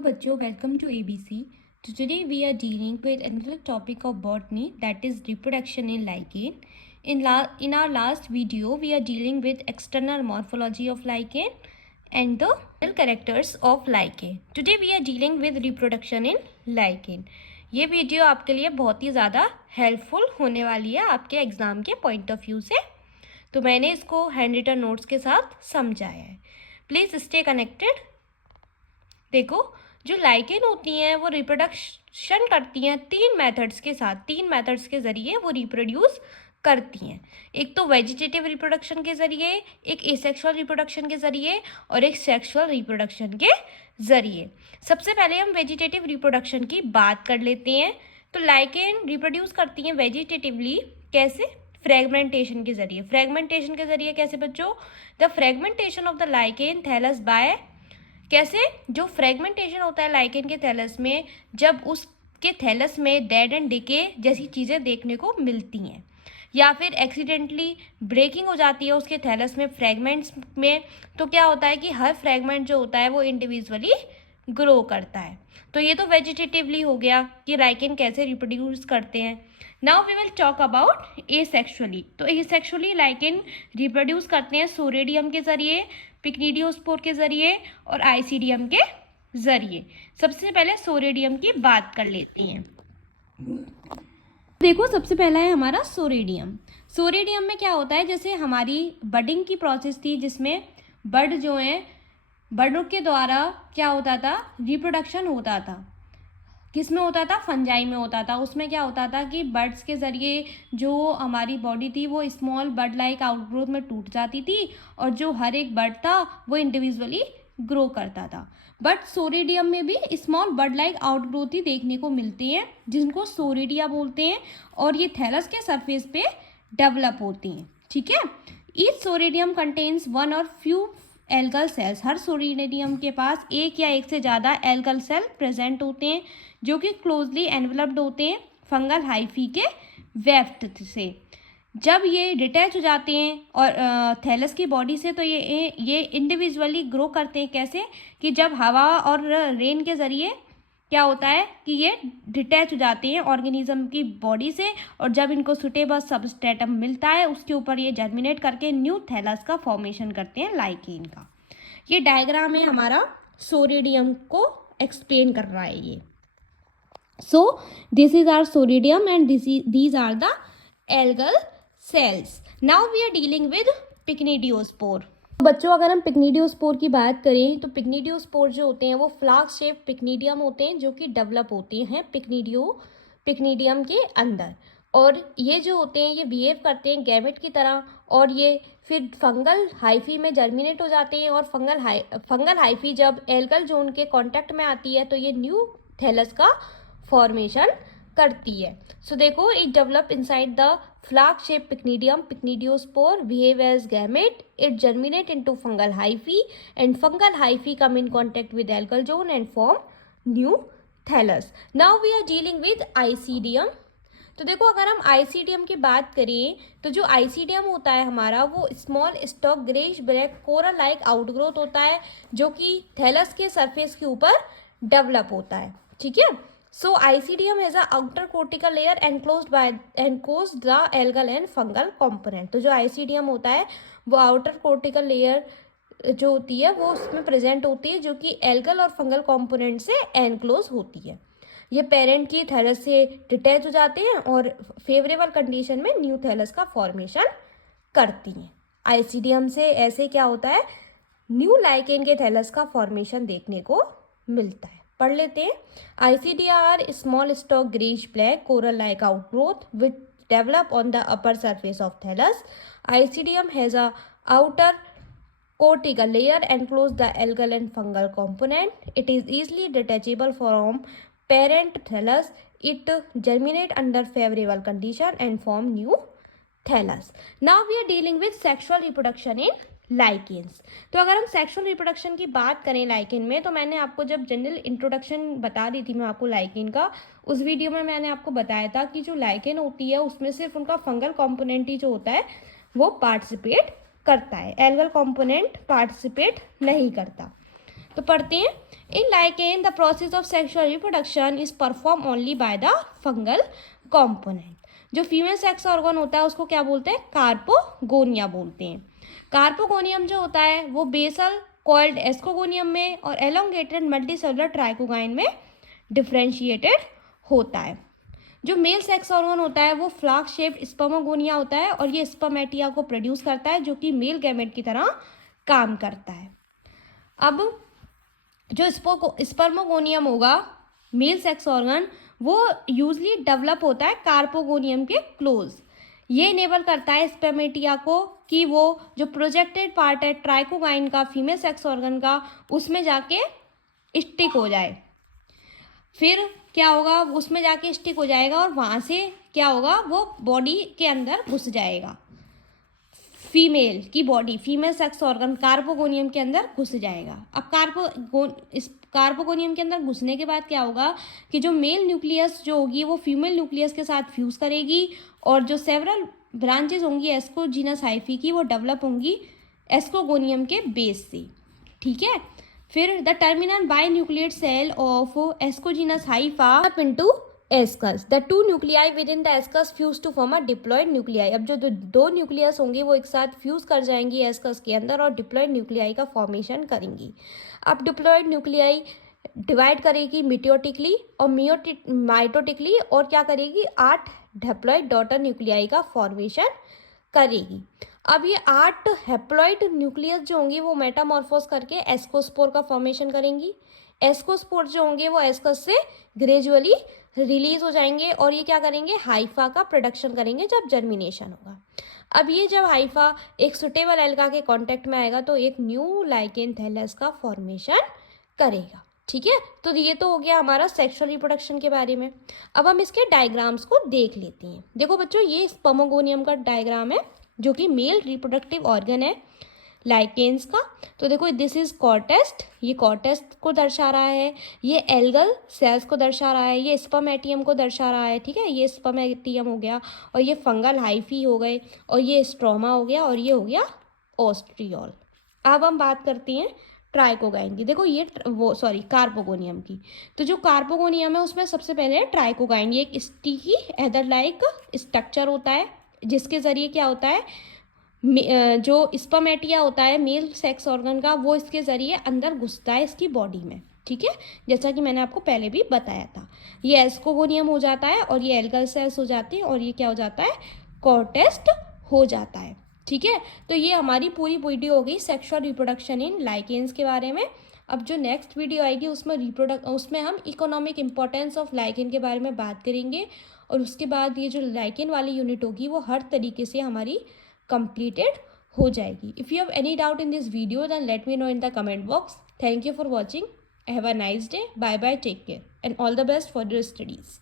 Hello bachcho, welcome to ABC. So today we are dealing with another topic of botany, that is reproduction in lichen. In our last video we are dealing with external morphology of lichen and the characters of lichen. Today we are dealing with reproduction in lichen. ये video आपके लिए बहुत ही ज़्यादा helpful होने वाली है आपके exam के पॉइंट ऑफ व्यू से, तो मैंने इसको हैंड रिटन नोट्स के साथ समझाया है. Please stay connected. देखो, जो लाइकेन होती हैं वो रिप्रोडक्शन करती हैं तीन मेथड्स के ज़रिए वो रिप्रोड्यूस करती हैं. एक तो वेजिटेटिव रिप्रोडक्शन के ज़रिए, एक एसेक्सुअल रिप्रोडक्शन के ज़रिए और एक सेक्सुअल रिप्रोडक्शन के ज़रिए. सबसे पहले हम वेजिटेटिव रिप्रोडक्शन की बात कर लेते हैं. तो लाइकेन रिप्रोड्यूस करती हैं वेजिटेटिवली. कैसे? फ्रेगमेंटेशन के ज़रिए कैसे बच्चों? The fragmentation of the lichen thallus by, कैसे? जो फ्रेगमेंटेशन होता है लाइकेन के थैलस में, जब उसके थैलस में डेड एंड डिके जैसी चीज़ें देखने को मिलती हैं, या फिर एक्सीडेंटली ब्रेकिंग हो जाती है उसके थैलस में फ्रेगमेंट्स में, तो क्या होता है कि हर फ्रेगमेंट जो होता है वो इंडिविजुअली ग्रो करता है. तो ये तो वेजिटेटिवली हो गया कि लाइकेन कैसे रिप्रोड्यूस करते हैं. Now we will talk about asexually. तो एसेक्सुअली लाइकेन रिप्रोड्यूस करते हैं सोरेडियम के ज़रिए, पिक्निडियोस्पोर के ज़रिए और आइसीडियम के ज़रिए. सबसे पहले सोरेडियम की बात कर लेते हैं. देखो, सबसे पहला है हमारा सोरेडियम. सोरेडियम में क्या होता है, जैसे हमारी बडिंग की प्रोसेस थी जिसमें बर्ड जो है, बर्डों के द्वारा क्या होता था, रिप्रोडक्शन होता था. किस में होता था? फंजाई में होता था. उसमें क्या होता था कि बर्ड्स के ज़रिए जो हमारी बॉडी थी वो स्मॉल बर्ड लाइक आउटग्रोथ में टूट जाती थी, और जो हर एक बर्ड था वो इंडिविजुअली ग्रो करता था. बट सोरेडियम में भी स्मॉल बर्ड लाइक आउटग्रोथ ही देखने को मिलती हैं, जिनको सोरेडिया बोलते हैं, और ये थैलस के सरफेस पे डेवलप होती हैं. ठीक है. ईच सोरेडियम कंटेन्स वन और फ्यू एल्गल सेल्स. हर सोरेडियम के पास एक या एक से ज़्यादा एल्गल सेल प्रेजेंट होते हैं, जो कि क्लोजली एनवलप्ड होते हैं फंगल हाइफी के वेफ्ट से. जब ये डिटैच हो जाते हैं और थैलस की बॉडी से, तो ये इंडिविजुअली ग्रो करते हैं. कैसे? कि जब हवा और रेन के ज़रिए क्या होता है कि ये डिटैच हो जाते हैं ऑर्गेनिज्म की बॉडी से, और जब इनको सुटेबल सबस्ट्रेटम मिलता है उसके ऊपर ये जर्मिनेट करके न्यू थैलस का फॉर्मेशन करते हैं लाइकेन का. ये डायग्राम है हमारा सोरेडियम को एक्सप्लेन कर रहा है ये. So this is our soridium and these are the algal cells. Now we are dealing with pycnidiospore. बच्चों, अगर हम पिक्निडियोस्पोर की बात करें तो पिक्निडियोस्पोर जो होते हैं वो फ्लास्क शेप पिक्निडियम होते हैं, जो कि डेवलप होते हैं पिक्निडियम के अंदर. और ये जो होते हैं ये बिहेव करते हैं गैमेट की तरह, और ये फिर फंगल हाइफी में जर्मिनेट हो जाते हैं. और फंगल हाइफी जब एल्गल जोन के कांटेक्ट में आती है तो ये न्यू थैलस का फॉर्मेशन करती है. सो देखो, it develop inside the flask shape pycnidium. Pycnidiospore behave as gamete. It germinate into fungal hyphae, and fungal hyphae come in contact with algal zone and form new thallus. Now we are dealing with isidium. तो देखो, अगर हम आइसीडियम की बात करें तो जो आइसीडियम होता है हमारा वो small stalk greyish black coral like outgrowth होता है, जो कि थैलस के सरफेस के ऊपर डेवलप होता है. ठीक है. So Isidium has a outer cortical layer enclosed the algal and fungal component. तो जो Isidium होता है वो outer cortical layer जो होती है वो उसमें प्रेजेंट होती है, जो कि एल्गल और फंगल कंपोनेंट से एनक्लोज होती है. ये पेरेंट की थैलस से डिटैच हो जाते हैं और फेवरेबल कंडीशन में न्यू थैलस का फॉर्मेशन करती हैं. आइसीडियम से ऐसे क्या होता है, न्यू लाइकेन के थैलस का फॉर्मेशन देखने को मिलता है. पढ़ लेते हैं. Isidia small stalk greyish black coral like outgrowth which develop on the upper surface of thallus. Isidium has a outer cortical layer enclose the algal and fungal component. It is easily detachable from parent thallus. It germinate under favorable condition and form new thallus. Now we are dealing with sexual reproduction in lichens. तो अगर हम sexual reproduction की बात करें lichen में, तो मैंने आपको जब जनरल इंट्रोडक्शन बता दी थी मैं आपको लाइकेन का, उस वीडियो में मैंने आपको बताया था कि जो लाइकेन होती है उसमें सिर्फ उनका फंगल कॉम्पोनेंट ही जो होता है वो पार्टिसिपेट करता है, एल्गल कॉम्पोनेंट पार्टिसिपेट नहीं करता. तो पढ़ते हैं, in lichen the process of sexual reproduction is perform only by the fungal component. जो फीमेल सेक्स ऑर्गन होता है उसको क्या बोलते हैं, कार्पोगोनिया बोलते हैं। कार्पोगोनियम जो होता है वो बेसल कॉइल्ड एस्कोगोनियम में और एलोंगेटेड मल्टीसेलुलर ट्राइकोगाइन में डिफ्रेंशिएटेड होता है। जो मेल सेक्स ऑर्गन होता है वो फ्लास्क शेप्ड स्पर्मोगोनिया होता है और ये स्पर्मेटिया को प्रोड्यूस करता है जो कि मेल गैमेट की तरह काम करता है। अब जो स्पर्मोगोनियम होगा मेल सेक्स ऑर्गन वो यूजली डेवलप होता है कार्पोगोनियम के क्लोज। ये इनेबल करता है स्पर्मेटिया को कि वो जो प्रोजेक्टेड पार्ट है ट्राइकोगाइन का फीमेल सेक्स ऑर्गन का उसमें जाके स्टिक हो जाए। फिर क्या होगा, उसमें जाके स्टिक हो जाएगा और वहाँ से क्या होगा, वो बॉडी के अंदर घुस जाएगा। फीमेल की body female sex organ carpogonium के अंदर घुस जाएगा। अब कार्पोगोनियम के अंदर घुसने के बाद क्या होगा कि जो मेल न्यूक्लियस जो होगी वो फीमेल न्यूक्लियस के साथ फ्यूज करेगी और जो सेवरल ब्रांचेज होंगी एस्कोजीनस हाइफी की वो डेवलप होंगी एस्कोगोनियम के बेस से। ठीक है, फिर the terminal binucleate cell of ascogenous hypha up into ascus. The two nuclei within the ascus fuse to form a diploid nuclei. अब जो दो न्यूक्लियस होंगे वो एक साथ फ्यूज कर जाएंगी एस्कस के अंदर और डिप्लॉयड न्यूक्लियाई का फॉर्मेशन करेंगी। अब डिप्लॉयड न्यूक्लियाई डिवाइड करेगी मिटोटिकली और माइटोटिकली और क्या करेगी 8 डिप्लॉयड डॉटर न्यूक्लियाई का फॉर्मेशन करेगी। अब ये 8 हैप्लॉइड न्यूक्लियस जो होंगी वो मेटामॉर्फोस करके एस्कोस्पोर का फॉर्मेशन करेंगी। एस्कोस्पोर जो होंगे वो एस्कस से ग्रेजुअली रिलीज हो जाएंगे और ये क्या करेंगे हाइफा का प्रोडक्शन करेंगे जब जर्मिनेशन होगा। अब ये जब हाइफा एक सुटेबल एल्गा के कांटेक्ट में आएगा तो एक न्यू लाइकेन थैलस का फॉर्मेशन करेगा। ठीक है, तो ये तो हो गया हमारा सेक्सुअल रिप्रोडक्शन के बारे में। अब हम इसके डायग्राम्स को देख लेते हैं। देखो बच्चों, ये स्पर्मोगोनियम का डायग्राम है जो कि मेल रिप्रोडक्टिव ऑर्गन है लाइकेन्स का। तो देखो दिस इज कॉर्टेस्ट, ये कॉर्टेस्ट को दर्शा रहा है, ये एल्गल सेल्स को दर्शा रहा है, ये स्पर्मेटियम को दर्शा रहा है। ठीक है, ये स्पर्मेटियम हो गया और ये फंगल हाइफी हो गए और ये स्ट्रोमा हो गया और ये हो गया ओस्ट्रियोल। अब हम बात करते हैं ट्राइकोगाइन की। देखो ये कार्पोगोनियम की। तो जो कार्पोगोनियम है उसमें सबसे पहले ट्राइकोगाइन, ये एक स्टिकी एदर लाइक स्ट्रक्चर होता है जिसके ज़रिए क्या होता है जो स्पर्मेटिया होता है मेल सेक्स ऑर्गन का वो इसके ज़रिए अंदर घुसता है इसकी बॉडी में। ठीक है, जैसा कि मैंने आपको पहले भी बताया था। ये एस्कोगोनियम हो जाता है और ये एल्गल सेल्स हो जाते हैं और ये क्या हो जाता है कॉर्टेस्ट हो जाता है। ठीक है, तो ये हमारी पूरी वीडियो हो गई सेक्सुअल रिप्रोडक्शन इन लाइकेन्स के बारे में। अब जो नेक्स्ट वीडियो आएगी उसमें हम इकोनॉमिक इम्पोर्टेंस ऑफ लाइकेन के बारे में बात करेंगे और उसके बाद ये जो लाइकेन वाली यूनिट होगी वो हर तरीके से हमारी completed हो जाएगी। If you have any doubt in this video then let me know in the comment box. Thank you for watching. Have a nice day. Bye bye. Take care and all the best for your studies.